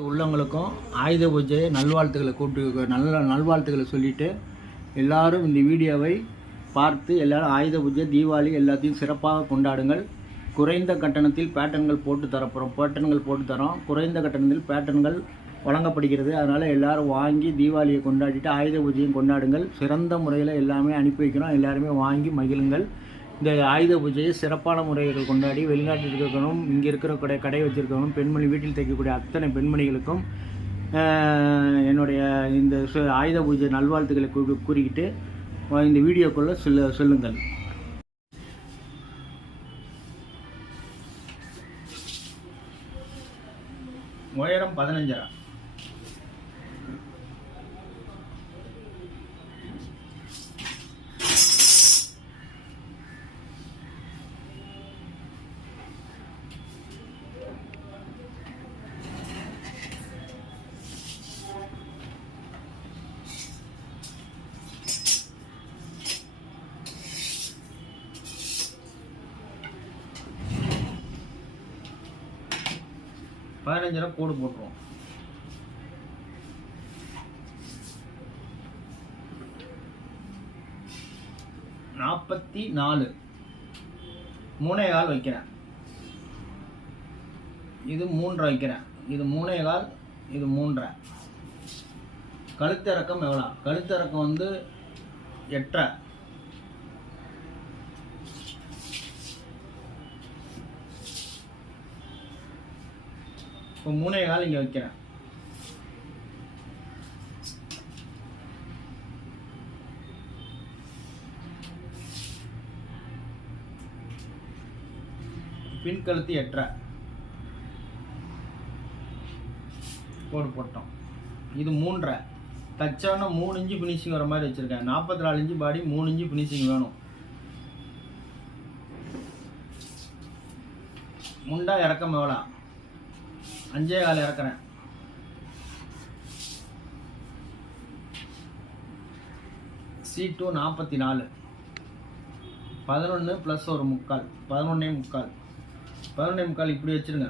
உள்ளவங்களுக்கும் ஆயுத பூஜை நல்வாழ்த்துக்களை கூப்பிட்டு நல்ல நல்வாழ்த்துக்களை சொல்லிட்டு எல்லாரும் இந்த வீடியோவை பார்த்து எல்லாரும் ஆயுத பூஜை தீபாவளி எல்லாத்தையும் சிறப்பாக கொண்டாடுங்கள். குறைந்த கட்டணத்தில் பேட்டன்கள் போட்டு தரப்போகிறோம் பேட்டன்கள் போட்டு தரோம். குறைந்த கட்டணத்தில் பேட்டன்கள் வழங்கப்படுகிறது. அதனால் எல்லோரும் வாங்கி தீபாவளியை கொண்டாடிட்டு ஆயுத பூஜையும் கொண்டாடுங்கள். சிறந்த முறையில் எல்லாமே அனுப்பி வைக்கிறோம். எல்லாருமே வாங்கி மகிழுங்கள். இந்த ஆயுத பூஜையை சிறப்பான முறைகள் கொண்டாடி வெளிநாட்டில் இருக்கிறவங்களும் இங்கே இருக்கிற கடை கடை வச்சிருக்கணும் பெண்மணி வீட்டில் தைக்கக்கூடிய அத்தனை பெண்மணிகளுக்கும் என்னுடைய இந்த சு- ஆயுத பூஜை நல்வாழ்த்துக்களை கூறிக்கிட்டு இந்த வீடியோக்குள்ளே சொல்ல சொல்லுங்கள். உயரம் பதினஞ்சரா? பதினஞ்சரை கோடு போட்டுருவோம். நாற்பத்தி நாலு. மூணே கால் வைக்கிறேன். இது மூன்றை வைக்கிறேன். இது மூணே கால் இது மூன்றை கழுத்திறக்கம் எவ்வளோ கழுத்திறக்கம் வந்து எட்டரை. இப்போ மூணே கால் இங்கே வைக்கிறேன். பின் கழுத்து எட்டரை கோடு போட்டோம். இது மூன்றரை. தச்சான மூணு இன்ச்சு ஃபினிஷிங் வர மாதிரி வச்சுருக்கேன். நாற்பத்தி நாலு இன்ச்சு பாடி மூணு இன்ச்சு ஃபினிஷிங் வேணும். முண்டா இறக்கம் எவ்வளோ அஞ்சே கால் இறக்குறேன். சி டூ நாற்பத்தி நாலு பதினொன்று ப்ளஸ் ஒரு முக்கால். பதினொன்னே முக்கால். பதினொன்னே முக்கால் இப்படி வச்சுருங்க.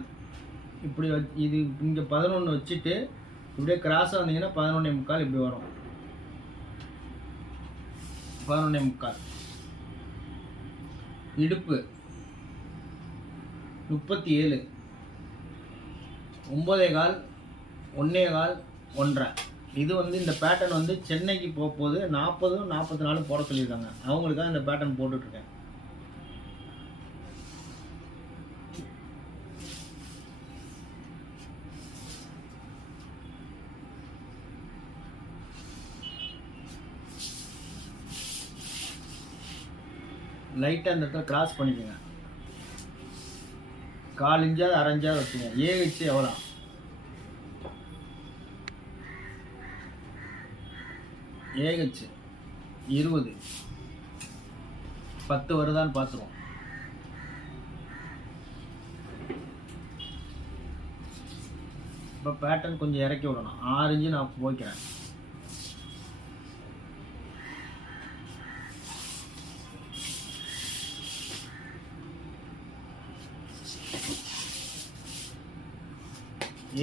இப்படி வச் இது இங்கே பதினொன்று வச்சுட்டு இப்படியே கிராஸாக வந்தீங்கன்னா பதினொன்னே முக்கால் இப்படி வரும். பதினொன்னே முக்கால். இடுப்பு. முப்பத்தி ஏழு. ஒம்பதே கால் ஒன்றே கால் ஒன்றரை. இது வந்து இந்த பேட்டர்ன் வந்து சென்னைக்கு போக நாற்பதும் நாற்பத்தி நாலும் போட சொல்லியிருக்காங்க. அவங்களுக்காக இந்த பேட்டர்ன் போட்டுட்ருக்கேன். லைட்டாக அந்த இடத்துல கிராஸ் பண்ணிக்கோங்க. கால் இன்ச்சாவது அரைஞ்சாவது வச்சுங்க ஏ எவ்வளோ ஏஹெச் இருபது. பத்து வருதான்னு பார்த்துருவோம் இப்போ பேட்டர்ன் கொஞ்சம் இறக்கி விடணும். ஆறு இன்ச்சு நான் போய்க்கிறேன்.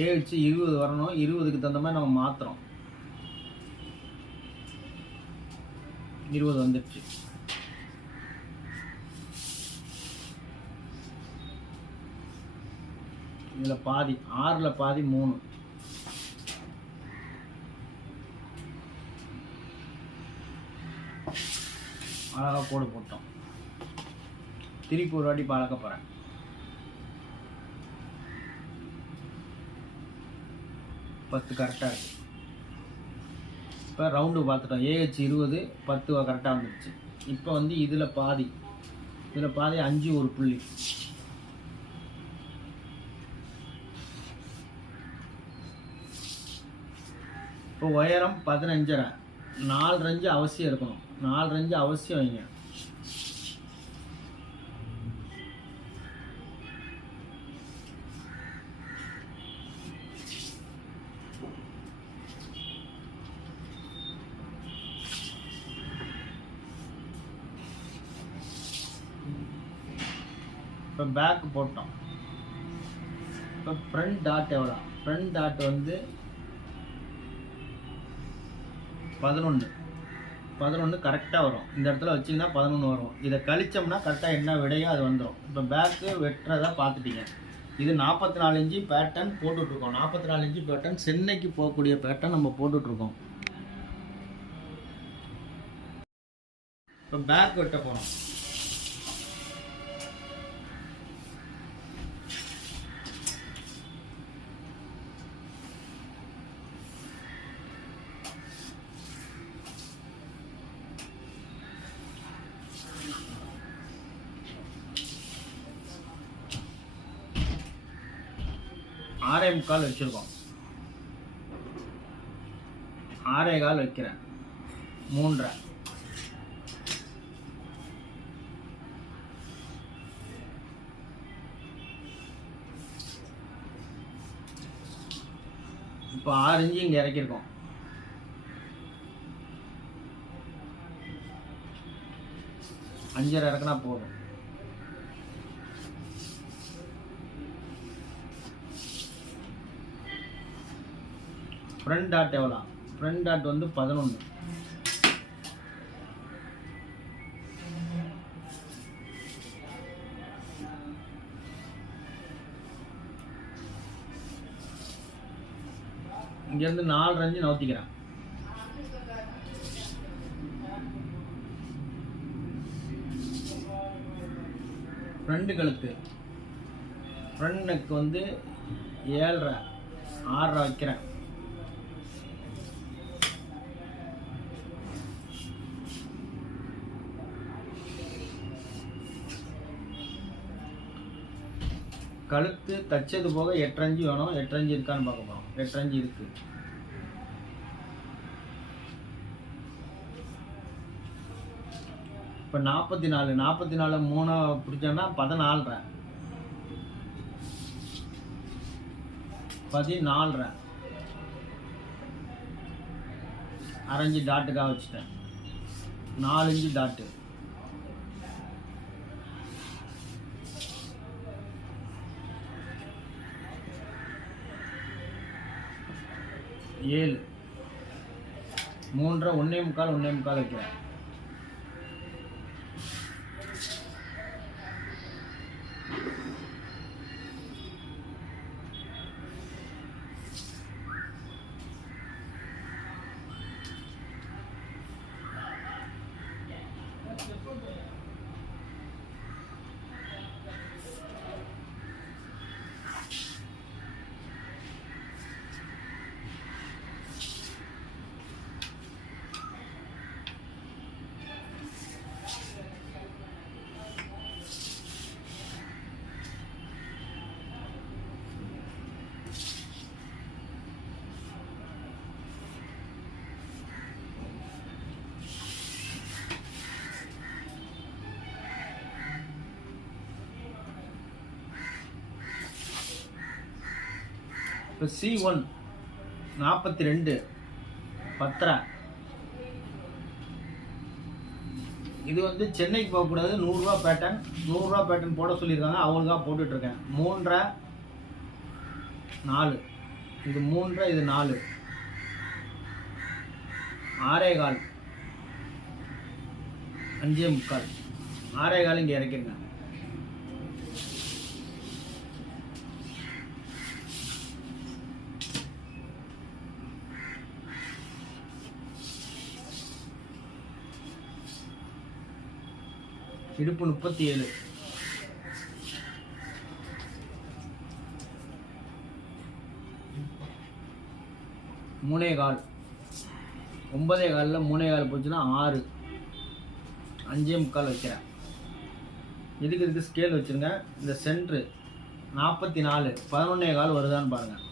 ஏஹெச் இருபது வரணும் இருபதுக்கு தகுந்த மாதிரி நம்ம மாற்றுறோம் இருபது வந்துடுச்சு இதில் பாதி ஆறில் பாதி மூணு. அழகாக கோடு போட்டோம். திருப்பி ஒரு வாட்டி பழக்க போகிறேன் பத்து கரெக்டாக இருக்குது இப்போ ரவுண்டு பார்த்துட்டோம். ஏஹெச் இருபது பத்து கரெக்டாக வந்துடுச்சு இப்போ வந்து இதில் பாதி. இதில் பாதி அஞ்சு ஒரு புள்ளி. இப்போ உயரம் பதினஞ்சரை. நாலு ரஞ்சு அவசியம் இருக்கணும். நாலு ரஞ்சு அவசியம் வைங்க. பேக் போட்டோம். இப்போ ஃப்ரண்ட் டாட் எவ்வளோ? ஃப்ரண்ட் டாட் வந்து பதினொன்று பதினொன்று கரெக்டாக வரும். இந்த இடத்துல வச்சிங்கன்னா பதினொன்று வரும். இதை கழிச்சோம்னா கரெக்டாக என்ன விடையோ அது வந்துடும் இப்போ பேக்கு வெட்டுறதா பார்த்துட்டீங்க. இது நாற்பத்தி நாலு இன்ச்சு பேட்டர்ன் போட்டுட்ருக்கோம். நாற்பத்தி நாலு இன்ச்சு பேட்டர்ன் சென்னைக்கு போகக்கூடிய பேட்டர்ன் நம்ம போட்டுட்ருக்கோம். இப்போ பேக் வெட்ட போகிறோம் முக்கால் வச்சுருக்கோம். ஆறே கால் வைக்கிறேன். மூன்றரை. இப்போ ஆறு இஞ்சி இங்கே இறக்கியிருக்கோம். அஞ்சரை இறக்குனா போதும். ஃப்ரண்ட் டாட் எவ்வளோ? ஃப்ரண்ட் டாட் வந்து பதினொன்று இங்கேருந்து நாலு ரஞ்சு நவுத்திக்கிறேன். ஃப்ரெண்டு கழுத்து. ஃப்ரெண்டுக்கு வந்து ஏழரை ஆறரை வைக்கிறேன். கழுத்து தச்சது போக எட்டரஞ்சு வேணும். எட்டரஞ்சு இருக்கான்னு பார்க்க போகிறோம் எட்டரஞ்சு இருக்கு. இப்போ நாற்பத்தி நாலு நாற்பத்தி நாலு மூணா பிடிச்சோன்னா பதினாலரை. பதினாலரை. அரைஞ்சு டாட்டுக்காக வச்சுட்டேன். நாலஞ்சு டாட்டு ஏழு. மூன்றரை ஒன்றே முக்கால் ஒன்றே முக்கால் வைக்கிறேன். இப்போ சி ஒன் நாற்பத்தி ரெண்டு பத்தரை. இது வந்து சென்னைக்கு போகக்கூடாது நூறுரூவா பேட்டர்ன் நூறுரூவா பேட்டர்ன் போட சொல்லியிருக்காங்க அவங்களுக்காக போட்டுட்ருக்கேன். மூன்றரை நாலு. இது மூன்றரை இது நாலு. ஆறே கால். அஞ்சே முக்கால். ஆறே கால் இங்கே இறக்கிருங்க இடுப்பு முப்பத்தி ஏழு மூணே கால். ஒன்பதே காலில் மூணே கால் போச்சுன்னா ஆறு. அஞ்சே முக்கால் வைக்கிறேன். இதுக்கு இதுக்கு ஸ்கேல் வச்சுருங்க? இந்த சென்ட்ரு நாற்பத்தி நாலு பதினொன்னே கால் வருதான்னு பாருங்கள்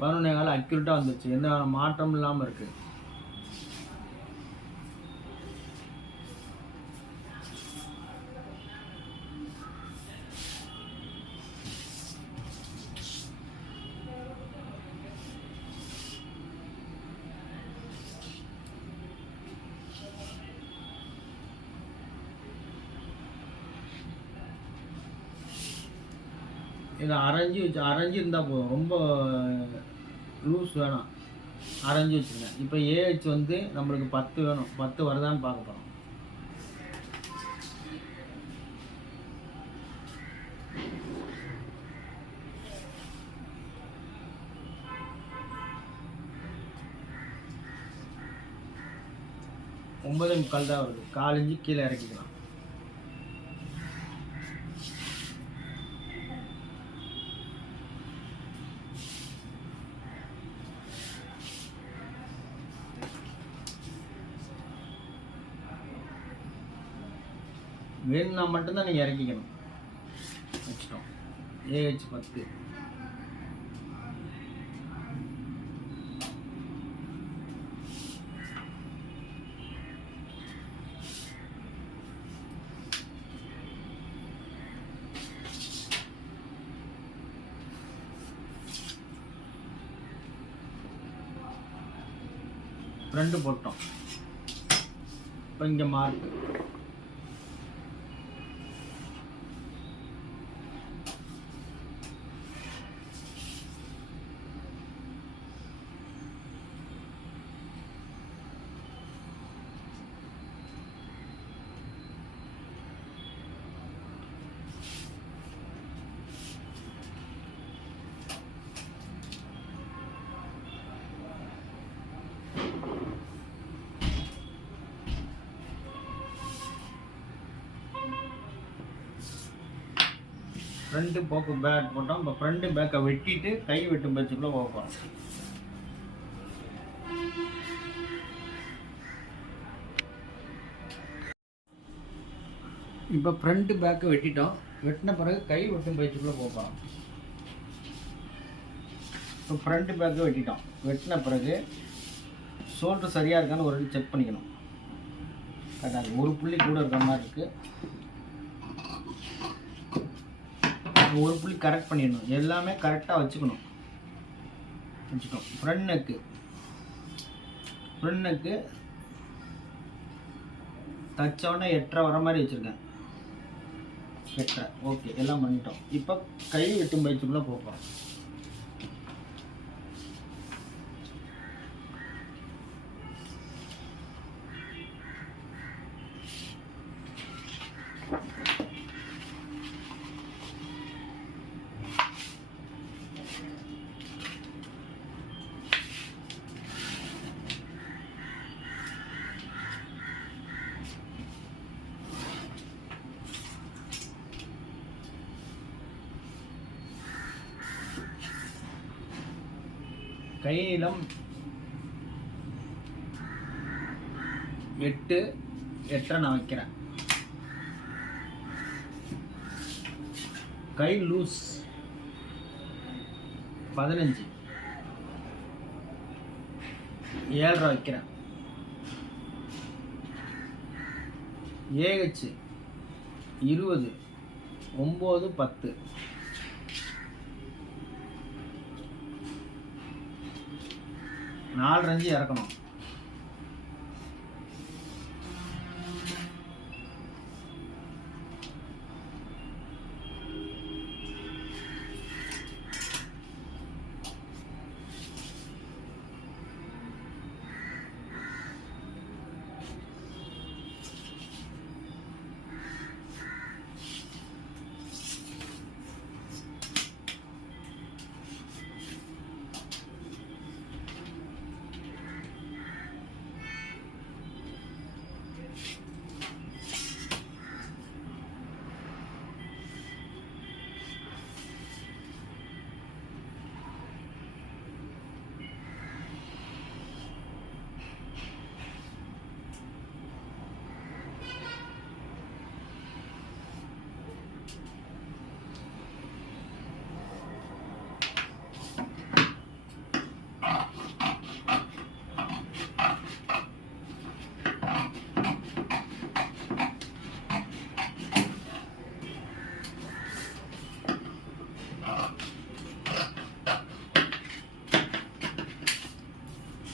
பதினொன்னே கால் அக்யூரேட்டாக வந்துருச்சு. எந்த மாற்றமும் இல்லாமல் இருக்குது இதை அரைஞ்சி வச்சு அரைஞ்சி இருந்தால் போதும். ரொம்ப லூஸ் வேணாம். அரைஞ்சி வச்சுருங்க இப்போ ஏஹெச் வந்து நம்மளுக்கு பத்து வேணும். பத்து வருதான்னு பார்க்க போகிறோம் ஒன்பது முக்கால் தான் வருது. காலஞ்சு கீழே இறக்கிக்கலாம். வேணும்னா மட்டும்தான் நீங்கள் இறக்கிக்கணும் வச்சிட்டோம் ஏஹெச் பத்து. ரெண்டு போட்டோம். இப்போ இங்கே மார்க் ஃப்ரண்ட்டு போக்கு பேக் போட்டோம். இப்போ ஃப்ரண்ட்டு பேக்கை வெட்டிட்டு கை வெட்டும் பட்சத்தில் போகிறோம் இப்போ ஃப்ரண்ட்டு பேக்கை வெட்டிட்டோம். வெட்டின பிறகு கை வெட்டும் பயிற்சிக்குள்ளே போகலாம் இப்போ ஃப்ரண்ட்டு பேக்கை வெட்டிட்டோம். வெட்டின பிறகு ஷோல்டர் சரியாக இருக்கான்னு ஒரு செக் பண்ணிக்கணும். கரெக்டாக ஒரு புள்ளி கூட இருக்கிற மாதிரி இருக்குது ஒரு புள்ளி கரெக்ட் பண்ணிடணும். எல்லாமே கரெக்டாக வச்சுக்கணும். வச்சுக்கணும். ஃப்ரண்ட் நெக்கு ஃப்ரண்ட் நெக்கு தச்சோடனே எட்டரை வர மாதிரி வச்சுருக்கேன். எட்டரை. ஓகே எல்லாம் பண்ணிட்டோம். இப்போ கை வெட்டும் பயிற்சிக்குள்ளே போகிறோம் கை நீளம் எட்டு எட்டரை நான் வைக்கிறேன். கை லூஸ். பதினஞ்சு. ஏழரை வைக்கிறேன். ஏஹெச் இருபது. ஒம்பது பத்து. நாலு ரஞ்சு இறக்கணும்.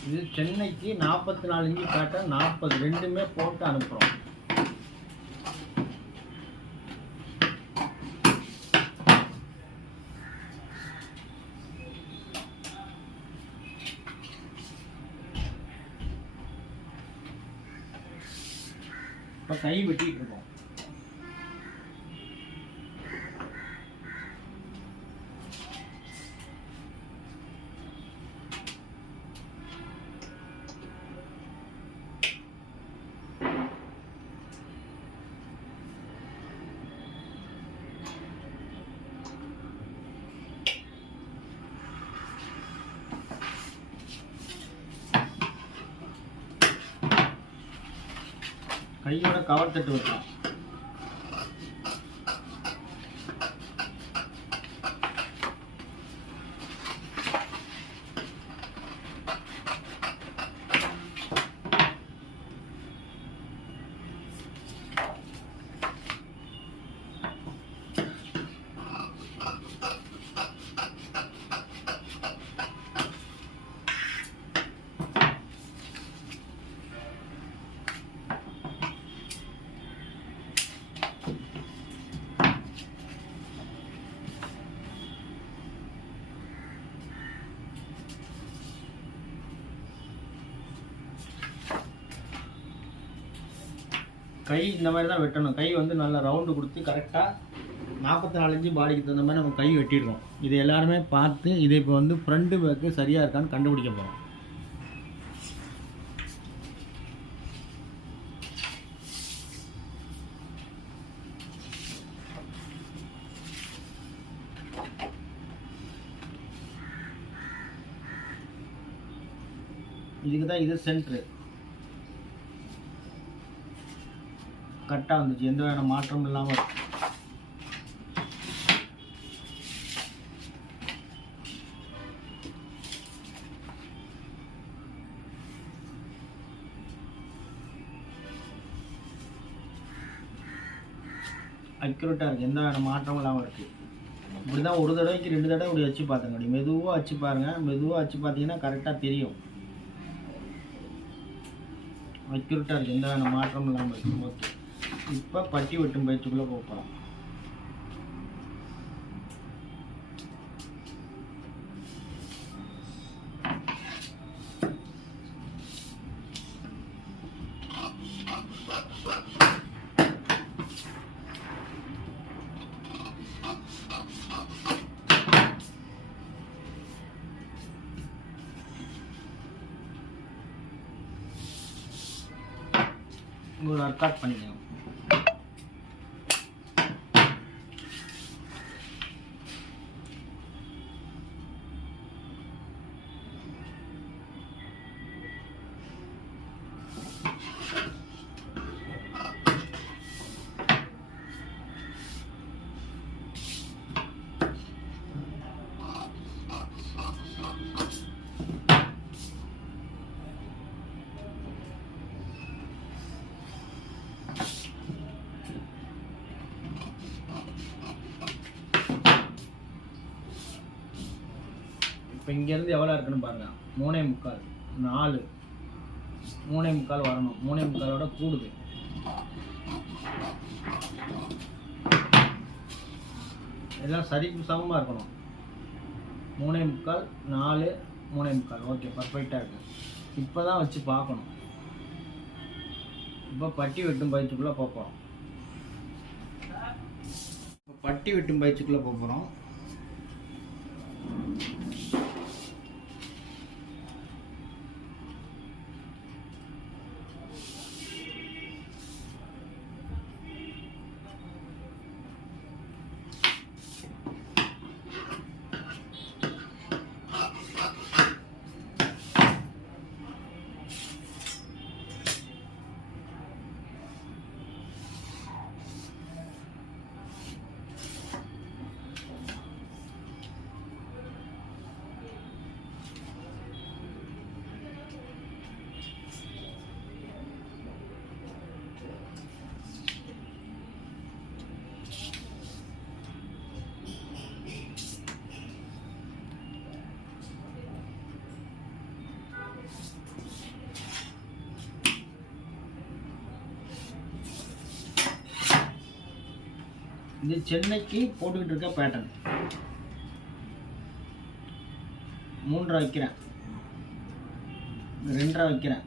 இது சென்னைக்கு நாற்பத்தி நாலு இஞ்சி காட்ட நாற்பது ரெண்டுமே போட்டு அனுப்புகிறோம் கையோட கவர் தட்டு வைக்கலாம். கை இந்த மாதிரி தான் வெட்டணும். கை வந்து நல்லா ரவுண்டு கொடுத்து கரெக்டாக நாற்பத்தி நாலஞ்சு பாடிக்கு தகுந்த மாதிரி நம்ம கை வெட்டிடுறோம் இது எல்லாருமே பார்த்து இது இப்போ வந்து ஃப்ரண்ட்டு பேக்கு சரியாக இருக்கான்னு கண்டுபிடிக்க போகிறோம் இதுக்கு தான் இது சென்ட்ரு கரெக்டாக வந்துச்சு. எந்த வகையான மாற்றமும் இல்லாமல் அக்யூரேட்டாக இருக்குது எந்த வகையான மாற்றமும் இல்லாமல் இருக்குது இப்படி தான் ஒரு தடவைக்கு ரெண்டு தடவை இப்படி வச்சு பார்த்துங்க அப்படி மெதுவாக வச்சு பாருங்கள் மெதுவாக வச்சு பார்த்தீங்கன்னா கரெக்டாக தெரியும். அக்யூரேட்டாக இருக்குது எந்த வகையான மாற்றமும் இல்லாமல் இருக்குது ஓகே இப்போ பட்டி வெட்டும் பயிற்சிக்குள்ளே போகிறோம் ஒரு ஒர்க் பண்ணிக்கோங்க. இப்போ இங்கேருந்து எவ்வளோ இருக்குன்னு பாருங்கள் மூணே முக்கால் நாலு. மூணே முக்கால் வரணும். மூணே முக்காலோட கூடுது. எல்லாம் சரிக்கு சமமாக இருக்கணும். மூணே முக்கால் நாலு மூணே முக்கால். ஓகே பர்ஃபெக்டாக இருக்கு. இப்போ தான் வச்சு பார்க்கணும். இப்போ பட்டி வெட்டும் பயிற்சிக்குள்ளே போகிறோம் இப்போ பட்டி வெட்டும் பயிற்சிக்குள்ளே போகிறோம் இது சென்னைக்கு போட்டுக்கிட்டு இருக்க பேட்டர்ன் மூன்றரை வைக்கிறேன். ரெண்டரை வைக்கிறேன்.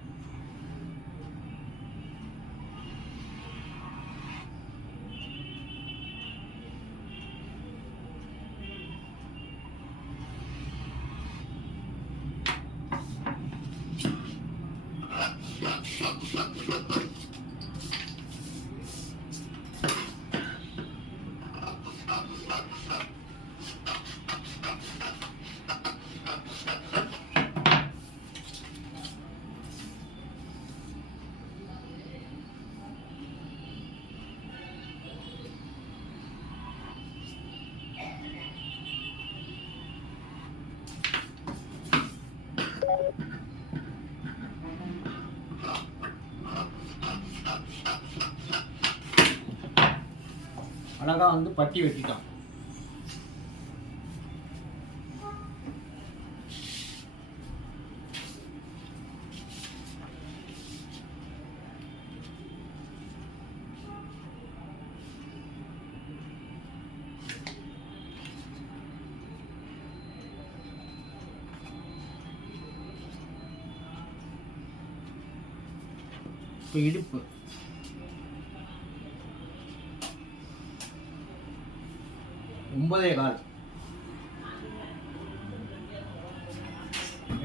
அழகா வந்து பட்டி வெட்டிட்டான். இப்போ இடுப்பு. ஒன்பதே கால்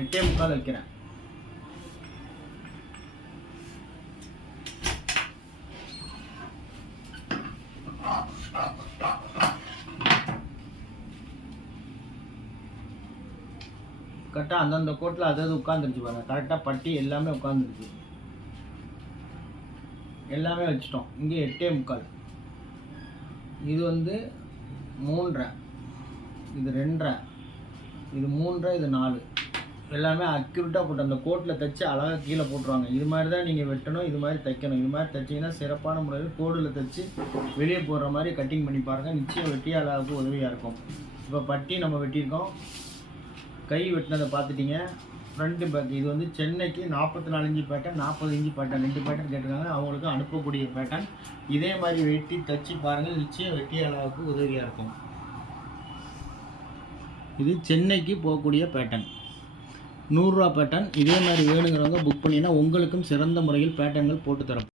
எட்டே முக்கால் வைக்கிறேன். கரெக்டாக அந்தந்த கோட்டில் அதாவது உட்காந்துருச்சு பாருங்க. கரெக்டாக பட்டி எல்லாமே உட்காந்துருச்சு எல்லாமே வச்சிட்டோம். இங்கே எட்டே முக்கால். இது வந்து மூன்றரை. இது ரெண்டரை. இது மூன்றரை இது நாலு. எல்லாமே அக்யூரேட்டாக போட்டு அந்த கோட்டில் தைச்சி அழகாக கீழே போட்டுருவாங்க. இது மாதிரி தான் நீங்கள் வெட்டணும் இது மாதிரி தைக்கணும். இது மாதிரி தைச்சிங்கன்னா சிறப்பான முறையில் கோடில் தைச்சி வெளியே போடுற மாதிரி கட்டிங் பண்ணி பாருங்கள் நிச்சயம் வெட்டியே அழகாக உதவியாக இருக்கும். இப்போ பட்டி நம்ம வெட்டியிருக்கோம். கை வெட்டினதை பார்த்துட்டிங்க. ஃப்ரண்ட்டு பேக் இது வந்து சென்னைக்கு நாற்பத்தி நாலு இன்ச்சு பேட்டன் நாற்பது இஞ்சி பேட்டன் ரெண்டு பேட்டன் கேட்டிருக்காங்க. அவங்களுக்கு அனுப்பக்கூடிய பேட்டன் இதே மாதிரி வெட்டி தச்சு பாருங்கள் நிச்சயம் வெட்டி அளவுக்கு உதவியாக இருக்கும். இது சென்னைக்கு போகக்கூடிய பேட்டன் நூறுரூவா பேட்டன் இதே மாதிரி வேணுங்கிறவங்க புக் பண்ணிங்கன்னா உங்களுக்கும் சிறந்த முறையில் பேட்டன்கள் போட்டு தரப்போம்